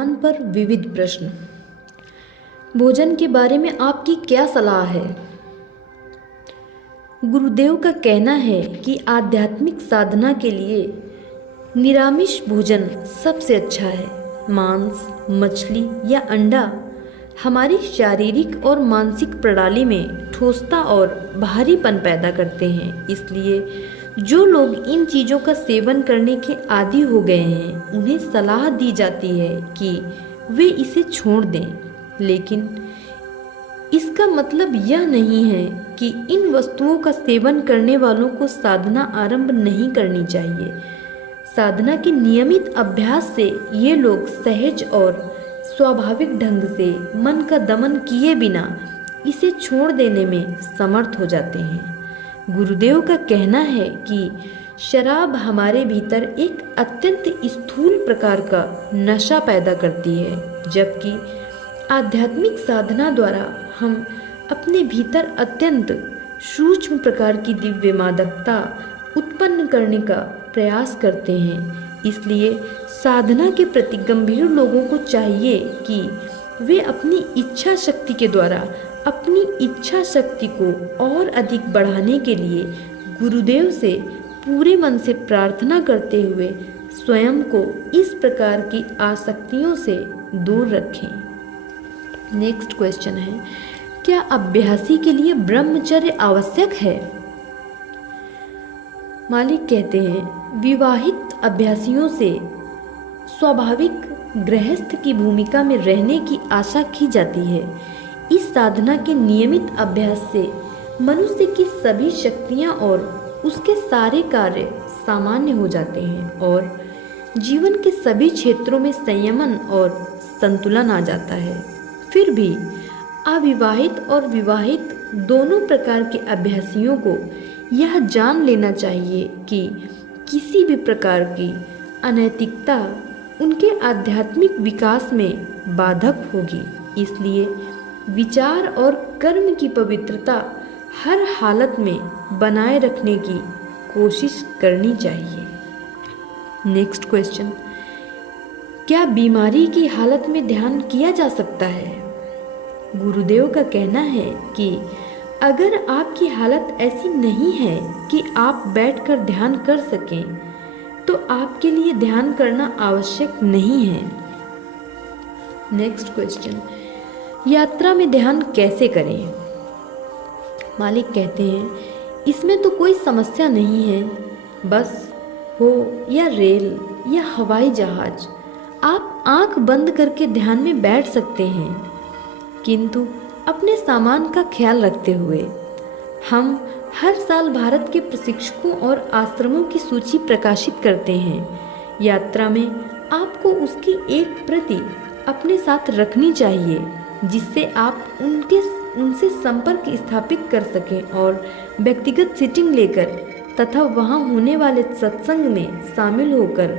ध्यान पर विविध प्रश्न। भोजन के बारे में आपकी क्या सलाह है? गुरुदेव का कहना है कि आध्यात्मिक साधना के लिए निरामिष भोजन सबसे अच्छा है। मांस, मछली या अंडा हमारी शारीरिक और मानसिक प्रणाली में ठोसता और भारीपन पैदा करते हैं। इसलिए जो लोग इन चीज़ों का सेवन करने के आदी हो गए हैं, उन्हें सलाह दी जाती है कि वे इसे छोड़ दें। लेकिन इसका मतलब यह नहीं है कि इन वस्तुओं का सेवन करने वालों को साधना आरंभ नहीं करनी चाहिए। साधना के नियमित अभ्यास से ये लोग सहज और स्वाभाविक ढंग से मन का दमन किए बिना इसे छोड़ देने में समर्थ हो जाते हैं। गुरुदेव का कहना है कि शराब हमारे भीतर एक अत्यंत स्थूल प्रकार का नशा पैदा करती है, जबकि आध्यात्मिक साधना द्वारा हम अपने भीतर अत्यंत सूक्ष्म प्रकार की दिव्य मादकता उत्पन्न करने का प्रयास करते हैं। इसलिए साधना के प्रति गंभीर लोगों को चाहिए कि वे अपनी इच्छा शक्ति के द्वारा अपनी इच्छा शक्ति को और अधिक बढ़ाने के लिए गुरुदेव से पूरे मन से प्रार्थना करते हुए स्वयं को इस प्रकार की आसक्तियों से दूर रखें। नेक्स्ट क्वेश्चन है, क्या अभ्यासी के लिए ब्रह्मचर्य आवश्यक है? मालिक कहते हैं, विवाहित अभ्यासियों से स्वाभाविक गृहस्थ की भूमिका में रहने की आशा की जाती है। इस साधना के नियमित अभ्यास से मनुष्य की सभी शक्तियाँ और उसके सारे कार्य सामान्य हो जाते हैं और जीवन के सभी क्षेत्रों में संयमन और संतुलन आ जाता है। फिर भी अविवाहित और विवाहित दोनों प्रकार के अभ्यासियों को यह जान लेना चाहिए कि किसी भी प्रकार की अनैतिकता उनके आध्यात्मिक विकास में बाधक होगी। इसलिए विचार और कर्म की पवित्रता हर हालत में बनाए रखने की कोशिश करनी चाहिए। नेक्स्ट क्वेश्चन, क्या बीमारी की हालत में ध्यान किया जा सकता है? गुरुदेव का कहना है कि अगर आपकी हालत ऐसी नहीं है कि आप बैठकर ध्यान कर सकें, तो आपके लिए ध्यान करना आवश्यक नहीं है। नेक्स्ट क्वेश्चन, यात्रा में ध्यान कैसे करें? मालिक कहते हैं, इसमें तो कोई समस्या नहीं है। बस हो या रेल या हवाई जहाज, आप आंख बंद करके ध्यान में बैठ सकते हैं, किंतु अपने सामान का ख्याल रखते हुए। हम हर साल भारत के प्रशिक्षकों और आश्रमों की सूची प्रकाशित करते हैं। यात्रा में आपको उसकी एक प्रति अपने साथ रखनी चाहिए, जिससे आप उनसे संपर्क स्थापित कर सकें और व्यक्तिगत सीटिंग लेकर तथा वहां होने वाले सत्संग में शामिल होकर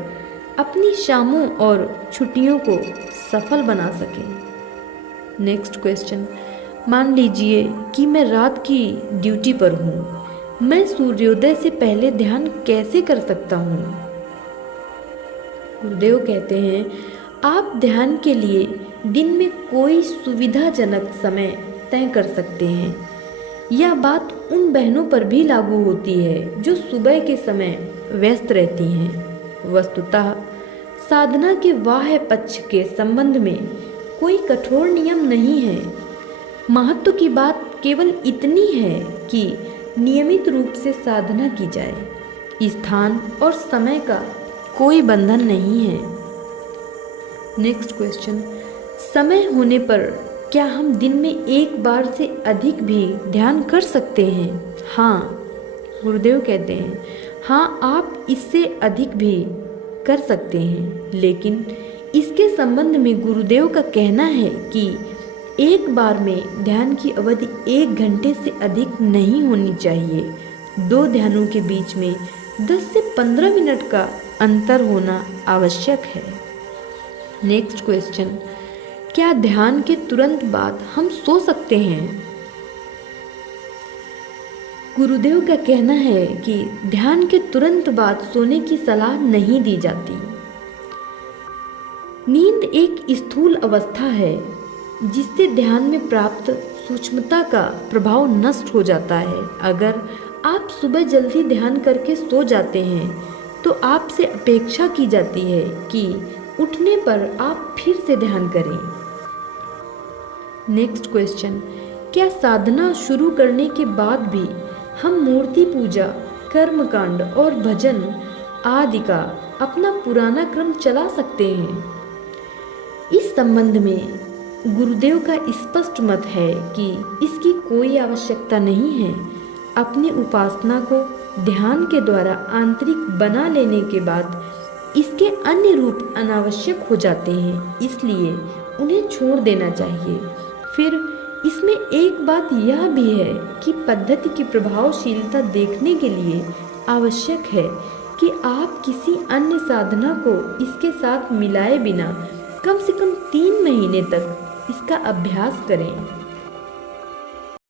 अपनी शामों और छुट्टियों को सफल बना सकें। नेक्स्ट क्वेश्चन, मान लीजिए कि मैं रात की ड्यूटी पर हूँ, मैं सूर्योदय से पहले ध्यान कैसे कर सकता हूँ? गुरुदेव कहते हैं, आप ध्यान के लिए दिन में कोई सुविधाजनक समय तय कर सकते हैं। यह बात उन बहनों पर भी लागू होती है जो सुबह के समय व्यस्त रहती हैं। वस्तुतः साधना के बाह्य पक्ष के संबंध में कोई कठोर नियम नहीं है। महत्व की बात केवल इतनी है कि नियमित रूप से साधना की जाए। स्थान और समय का कोई बंधन नहीं है। नेक्स्ट क्वेश्चन, समय होने पर क्या हम दिन में एक बार से अधिक भी ध्यान कर सकते हैं? हाँ, गुरुदेव कहते हैं, हाँ, आप इससे अधिक भी कर सकते हैं, लेकिन इसके संबंध में गुरुदेव का कहना है कि एक बार में ध्यान की अवधि 1 घंटे से अधिक नहीं होनी चाहिए। 2 ध्यानों के बीच में 10 से 15 मिनट का अंतर होना आवश्यक है। नेक्स्ट क्वेश्चन, क्या ध्यान के तुरंत बाद हम सो सकते हैं? गुरुदेव का कहना है कि ध्यान के तुरंत बाद सोने की सलाह नहीं दी जाती। नींद एक स्थूल अवस्था है जिससे ध्यान में प्राप्त सूक्ष्मता का प्रभाव नष्ट हो जाता है। अगर आप सुबह जल्दी ध्यान करके सो जाते हैं तो आपसे अपेक्षा की जाती है कि उठने पर आप फिर से ध्यान करें। नेक्स्ट क्वेश्चन, क्या साधना शुरू करने के बाद भी हम मूर्ति पूजा, कर्मकांड और भजन आदि का अपना पुराना क्रम चला सकते हैं? इस संबंध में गुरुदेव का स्पष्ट मत है कि इसकी कोई आवश्यकता नहीं है। अपनी उपासना को ध्यान के द्वारा आंतरिक बना लेने के बाद इसके अन्य रूप अनावश्यक हो जाते हैं, इसलिए उन्हें छोड़ देना चाहिए। फिर इसमें एक बात यह भी है कि पद्धति की प्रभावशीलता देखने के लिए आवश्यक है कि आप किसी अन्य साधना को इसके साथ मिलाए बिना कम से कम 3 महीने तक इसका अभ्यास करें।